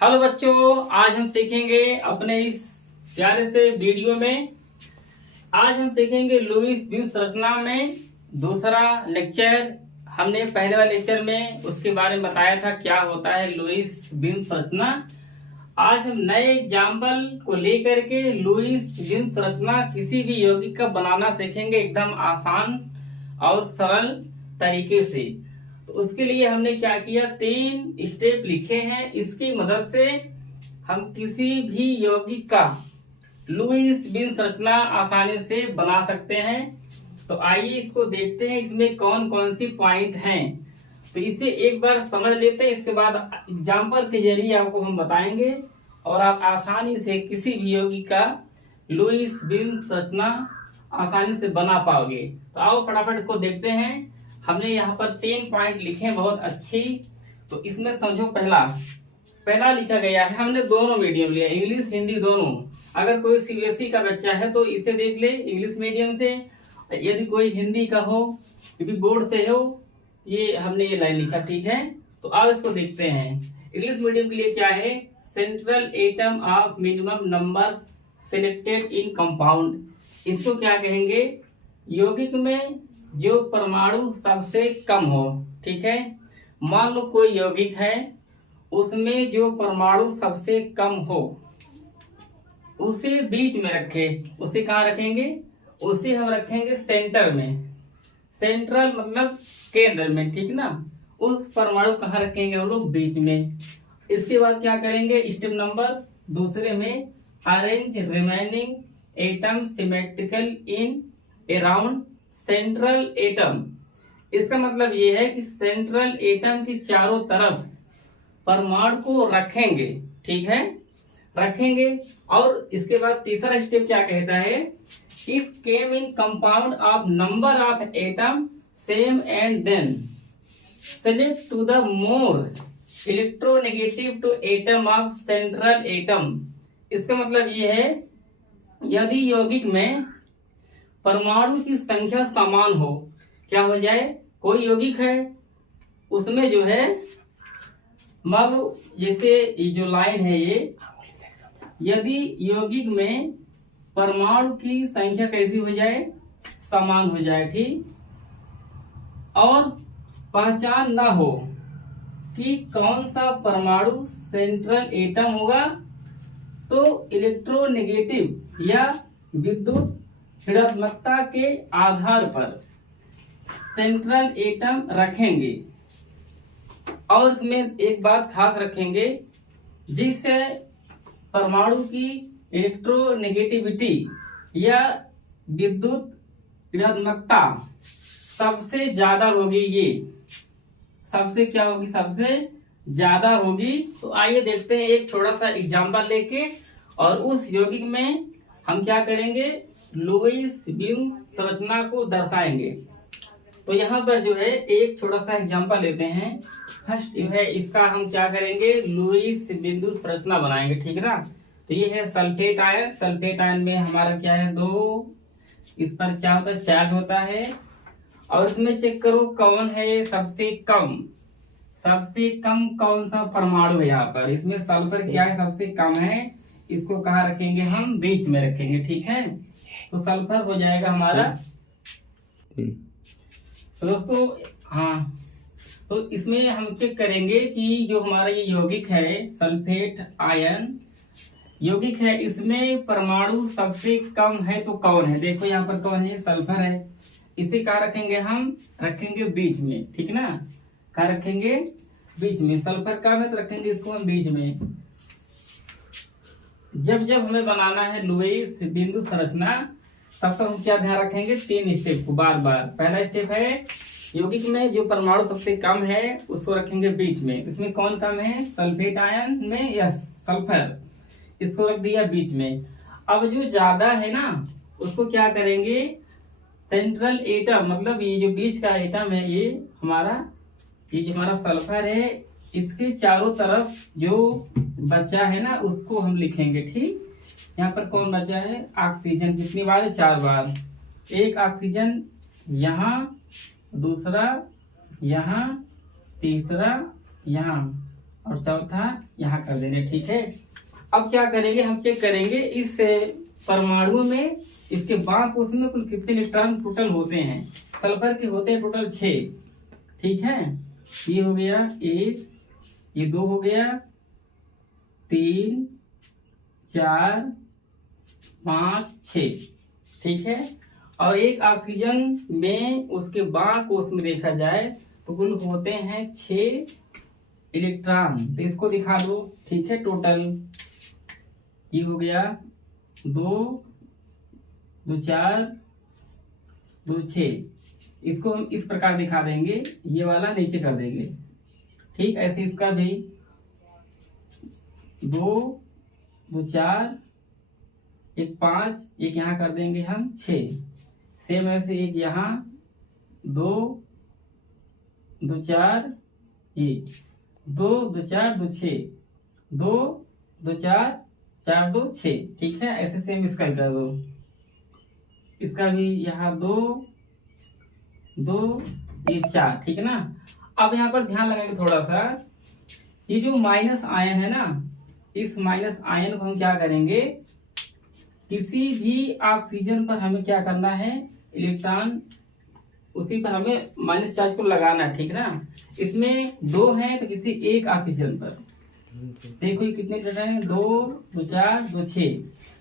Hello बच्चों, आज हम सीखेंगे अपने इस प्यारे से वीडियो में। आज हम सीखेंगे लुईस विन संरचना में दूसरा लेक्चर। हमने पहले वाले लेक्चर में उसके बारे में बताया था क्या होता है लुईस विन संरचना। आज हम नए एग्जाम्पल को लेकर के लुईस विन संरचना किसी भी यौगिक का बनाना सीखेंगे एकदम आसान और सरल तरीके से। तो उसके लिए हमने क्या किया, 3 स्टेप लिखे हैं। इसकी मदद से हम किसी भी यौगिक का लुईस विन संरचना आसानी से बना सकते हैं। तो आइए इसको देखते हैं, इसमें कौन कौन सी पॉइंट हैं। तो इसे एक बार समझ लेते हैं, इसके बाद एग्जाम्पल के जरिए आपको हम बताएंगे और आप आसानी से किसी भी यौगिक का लुईस विन संरचना आसानी से बना पाओगे। तो आओ फटाफट इसको देखते हैं। हमने यहाँ पर 3 पॉइंट लिखे हैं, बहुत अच्छी। तो इसमें समझो, पहला लिखा गया है, हमने दोनों मीडियम लिया, इंग्लिश हिंदी दोनों। अगर कोई सीबीएसई का बच्चा है तो इसे देख ले इंग्लिश मीडियम से, यदि कोई हिंदी का हो भी बोर्ड से हो, ये हमने ये लाइन लिखा, ठीक है। तो अब इसको देखते हैं। इंग्लिश मीडियम के लिए क्या है, central atom of minimum number selected in compound. इसको क्या कहेंगे, यौगिक में जो परमाणु सबसे कम हो, ठीक है। मान लो कोई यौगिक है, उसमें जो परमाणु सबसे कम हो उसे बीच में रखे। उसे कहाँ रखेंगे, उसे हम रखेंगे सेंटर में। सेंट्रल मतलब केंद्र में, ठीक ना। उस परमाणु कहाँ रखेंगे हम लोग, बीच में। इसके बाद क्या करेंगे, स्टेप नंबर दूसरे में, arrange remaining atom symmetrical in around central atom. इसका मतलब ये है कि सेंट्रल एटम की चारों तरफ परमाणु को रखेंगे, ठीक है, रखेंगे। और इसके बाद तीसरा स्टेप क्या कहता है, if came in compound of number of atom same and then select to the more electronegative to atom of central atom. इसका मतलब ये है, यदि यौगिक में परमाणु की संख्या समान हो, क्या हो जाए, कोई यौगिक है उसमें जो है, मान लो जैसे ये जो लाइन है ये, यदि यौगिक में परमाणु की संख्या कैसी हो जाए, समान हो जाए, ठीक, और पहचान ना हो कि कौन सा परमाणु सेंट्रल एटम होगा, तो इलेक्ट्रोनेगेटिव या विद्युत ऋणात्मकता के आधार पर सेंट्रल एटम रखेंगे। और इसमें एक बात खास रखेंगे, जिससे परमाणु की इलेक्ट्रोनेगेटिविटी या विद्युत ऋणात्मकता सबसे ज्यादा होगी। ये सबसे क्या होगी, सबसे ज्यादा होगी। तो आइए देखते हैं एक छोटा सा एग्जांपल लेके, और उस यौगिक में हम क्या करेंगे, लुईस विन संरचना को दर्शाएंगे। तो यहाँ पर जो है एक छोटा सा एग्जांपल लेते हैं। फर्स्ट है इसका, हम क्या करेंगे, लुईस बिंदु संरचना बनाएंगे, ठीक है ना। तो ये है सल्फेट आयन। सल्फेट आयन में हमारा क्या है, 2, इस पर क्या होता है, चार्ज होता है। और इसमें चेक करो कौन है सबसे कम कौन सा परमाणु है। यहाँ पर इसमें सल्फर क्या है, सबसे कम है। इसको कहाँ रखेंगे, हम बीच में रखेंगे, ठीक है। तो सल्फर हो जाएगा हमारा। तो दोस्तों, हाँ, तो इसमें हम चेक करेंगे कि जो हमारा ये यौगिक है सल्फेट आयन यौगिक है, इसमें परमाणु सबसे कम है तो कौन है। देखो यहाँ पर कौन है, सल्फर है। इसे कहाँ रखेंगे, हम रखेंगे बीच में, ठीक ना। कहाँ रखेंगे, बीच में। सल्फर कम है तो रखेंगे इसको हम बीच में। जब हमें बनाना है लुईस बिंदु संरचना, तब तक हम क्या ध्यान रखेंगे, 3 स्टेप को बार बार। पहला स्टेप है, यौगिक में जो परमाणु सबसे कम है उसको रखेंगे बीच में। इसमें कौन कम है, सल्फेट आयन में या सल्फर, इसको रख दिया बीच में। अब जो ज्यादा है ना, उसको क्या करेंगे, सेंट्रल एटम, मतलब ये जो बीच का एटम है, ये जो हमारा सल्फर है, इसके चारों तरफ जो बचा है ना, उसको हम लिखेंगे, ठीक। यहाँ पर कौन बचा है, ऑक्सीजन। कितनी बार है, 4 बार। एक ऑक्सीजन यहाँ, दूसरा यहाँ, तीसरा यहाँ, और चौथा यहाँ कर देंगे। ठीक है, अब क्या करेंगे, हम चेक करेंगे इस परमाणु में इसके बांक उसमें कुल कितने इलेक्ट्रॉन टोटल होते हैं। सल्फर के होते हैं टोटल 6। ठीक है, ये हो गया 1, ये 2 हो गया, 3, 4, 5, 6। ठीक है, और एक ऑक्सीजन में उसके बांक उसमें देखा जाए तो कुल होते हैं 6 इलेक्ट्रॉन। तो इसको दिखा दो। ठीक है, टोटल ये हो गया 2, 2, 4, 2, 6। इसको हम इस प्रकार दिखा देंगे, ये वाला नीचे कर देंगे। ठीक, ऐसे इसका भी 2, 2, 4, एक 5, एक यहाँ कर देंगे हम 6। सेम ऐसे एक यहाँ 2, 2, 4, ये 2, 2, 4, 2, 6, 2, 2, 4, 4, 2, 6। ठीक है, ऐसे सेम इसका कर दो। इसका भी यहाँ 2, 2, 1, 4। ठीक है ना। अब यहाँ पर ध्यान लगाएंगे थोड़ा सा, ये जो माइनस आयन है ना, इस माइनस आयन को हम क्या करेंगे, किसी भी ऑक्सीजन पर हमें क्या करना है, इलेक्ट्रॉन उसी पर हमें माइनस चार्ज को लगाना है। ठीक ना, इसमें 2 है तो किसी एक ऑक्सीजन पर देखो ये कितने इलेक्ट्रॉन है, 2, 2, 4, 2, 6।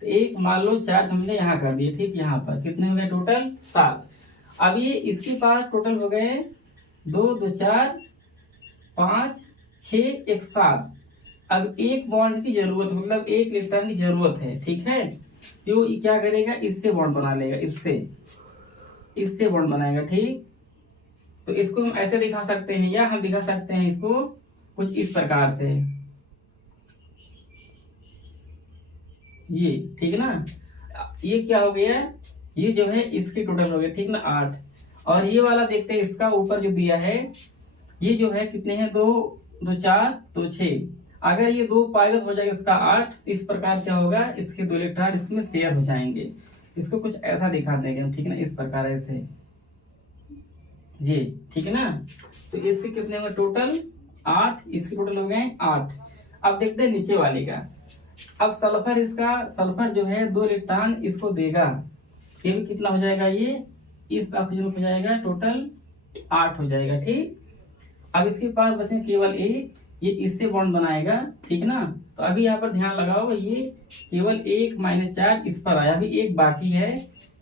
तो एक मान लो चार्ज हमने यहाँ कर दिए। ठीक, यहाँ पर कितने हो गए टोटल 7। अब ये इसके पास टोटल हो गए 2, 2, 4, 5, 6, 1, 7। अब एक बॉन्ड की जरूरत, मतलब एक इलेक्ट्रॉन की जरूरत है। ठीक है, जो क्या करेगा, इससे बॉन्ड बना लेगा, इससे बॉन्ड बनाएगा। ठीक, तो इसको हम ऐसे दिखा सकते हैं, या हम दिखा सकते हैं इसको कुछ इस प्रकार से, ये। ठीक ना, ये क्या हो गया, ये जो है इसके टोटल हो गया। ठीक ना, 8। और ये वाला देखते हैं, इसका ऊपर जो दिया है ये जो है कितने हैं, 2, 2, 4, 2, 6। अगर ये 2 पाइगत हो जाएगा इसका 8। इस प्रकार क्या होगा, इसके 2 इलेक्ट्रॉन इसमें शेयर हो जाएंगे। इसको कुछ ऐसा दिखा देंगे हम। ठीक है ना, इस प्रकार ऐसे ये। ठीक है ना, तो इसके कितने होंगे टोटल 8, इसके टोटल हो गए 8। अब देखते हैं नीचे वाले का। अब सल्फर, इसका सल्फर जो है 2 इलेक्ट्रॉन इसको देगा, ये भी कितना हो जाएगा, ये इस ऑक्सीजन हो जाएगा टोटल 8 हो जाएगा। ठीक, अब इसके पास बचे केवल 1, ये इससे बॉन्ड बनाएगा। ठीक ना, तो अभी यहाँ पर ध्यान लगाओ, ये केवल 1 माइनस चार्ज इस पर आया, अभी 1 बाकी है।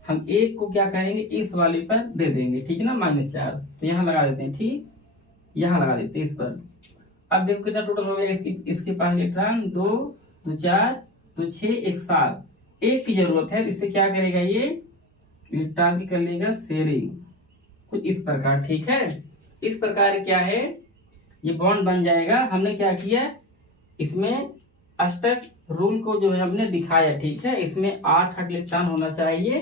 हम 1 को क्या करेंगे, इस वाले पर दे देंगे। ठीक है ना, माइनस चार्ज तो यहाँ लगा देते हैं। ठीक, यहाँ लगा देते हैं इस पर। अब देखो कितना टोटल हो गया, इसके पास इलेक्ट्रॉन 2, 2, 4, 2, 6, 1, 7। 1 की जरूरत है, इससे क्या करेगा, ये इलेक्ट्रॉन की कर लेगा शेयरिंग कुछ इस प्रकार। ठीक है, इस प्रकार क्या है, ये बॉन्ड बन जाएगा। हमने क्या किया, इसमें अष्टक रूल को जो है हमने दिखाया। ठीक है, इसमें 8 इलेक्ट्रॉन होना चाहिए,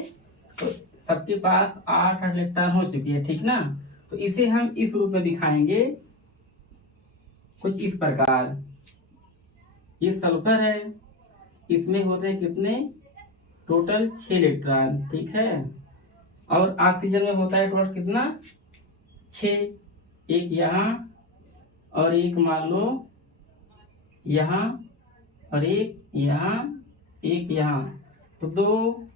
तो सबके पास 8 इलेक्ट्रॉन हो चुकी है। ठीक ना, तो इसे हम इस रूप में दिखाएंगे कुछ इस प्रकार। ये सल्फर है, इसमें होते हैं कितने टोटल 6 इलेक्ट्रॉन। ठीक है, और ऑक्सीजन में होता है टोटल कितना 6। एक यहाँ और एक मान लो यहाँ, और एक यहाँ, एक यहाँ, तो 2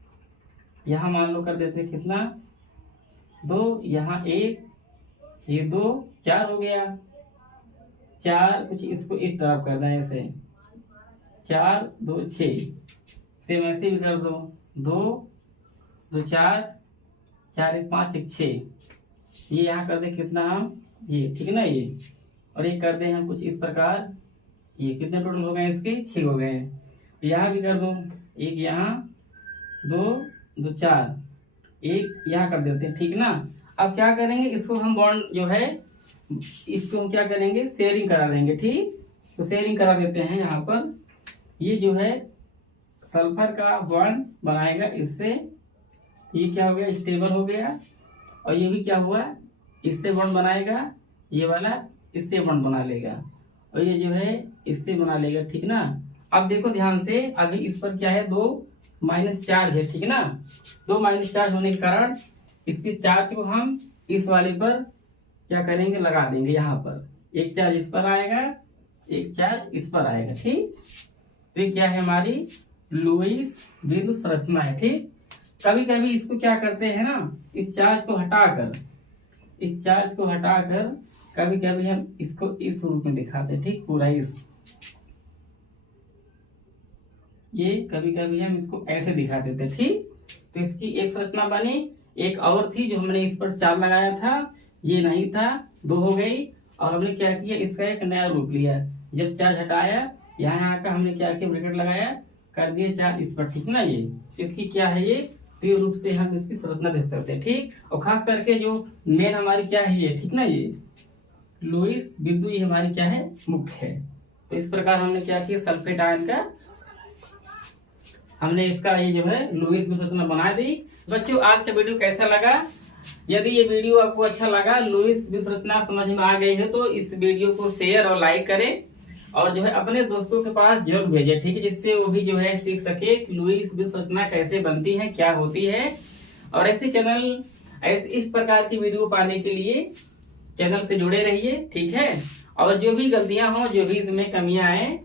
यहाँ मान लो कर देते हैं कितना 2, यहाँ 1, ये 2, 4 हो गया। 4 कुछ इसको इस तरफ करना है ऐसे, 4, 2, 6। सेम ऐसे भी कर दो, 2, 2, 4, 4, 1, 5, 1, 6। ये यहाँ कर दे कितना हम, ये। ठीक है ना, ये और एक कर दे हम कुछ इस प्रकार। ये कितने टोटल हो गए, इसके 6 हो गए। यहाँ भी कर दो, एक यहाँ, 2, 2, 4, एक यहाँ कर देते हैं। ठीक ना, अब क्या करेंगे, इसको हम बॉन्ड जो है इसको हम क्या करेंगे, शेयरिंग करा देंगे। ठीक, तो शेयरिंग करा देते हैं। यहाँ पर ये जो है सल्फर का बॉन्ड बनाएगा इससे, ये क्या हो गया, स्टेबल हो गया। और ये भी क्या हुआ, इससे बॉन्ड बनाएगा, ये वाला इससे बॉन्ड बना लेगा, और ये जो है इससे बना लेगा। ठीक ना, अब देखो ध्यान से, अभी इस पर क्या है, 2 माइनस चार्ज है। ठीक ना, 2 माइनस चार्ज होने के कारण इसके चार्ज को हम इस वाले पर क्या करेंगे, लगा देंगे। यहाँ पर एक चार्ज इस पर आएगा एक चार्ज इस पर आएगा। ठीक, तो ये क्या है, हमारी लुईस बिंदु संरचना है। ठीक, कभी कभी इसको क्या करते हैं ना, इस चार्ज को हटाकर कभी कभी हम इसको इस रूप में दिखाते हैं। ठीक, पूरा ये कभी कभी हम इसको ऐसे दिखा देते। ठीक, तो इसकी एक संरचना बनी। एक और थी जो हमने इस पर चार्ज लगाया था, ये नहीं था, दो हो गई। और हमने क्या किया, इसका एक नया रूप लिया। जब चार्ज हटाया, यहाँ का हमने क्या किया, ब्रैकेट लगाया, कर दिए चार्ज इस पर। ठीक ना, ये इसकी क्या है, ये तीव्र रूप से हम इसकी संरचना देख सकते हैं। ठीक, और खास करके जो मेन हमारी क्या है, ये ठीक ना, ये लुईस बिंदु ये हमारी क्या है, मुख्य है। तो इस प्रकार हमने क्या किया, सल्फेट आयन का हमने इसका ये जो है लुईस बिंदु संरचना बना दी। बच्चों, आज का वीडियो कैसा लगा? यदि ये वीडियो आपको अच्छा लगा, लुईस बिंदु संरचना समझ में आ गई है, तो इस वीडियो को शेयर और लाइक करें और जो है अपने दोस्तों के पास जरूर भेजें। ठीक है, जिससे वो भी जो है सीख सके कि लुईस बिंदु संरचना कैसे बनती है, क्या होती है। और ऐसे इस प्रकार की वीडियो पाने के लिए चैनल से जुड़े रहिए। ठीक है, और जो भी गलतियां हो, जो भी इसमें कमियां आए,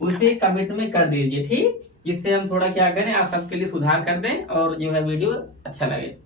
उसे कमेंट में कर दीजिए। ठीक, जिससे हम थोड़ा क्या करें, आप सबके लिए सुधार कर दें और जो है वीडियो अच्छा लगे।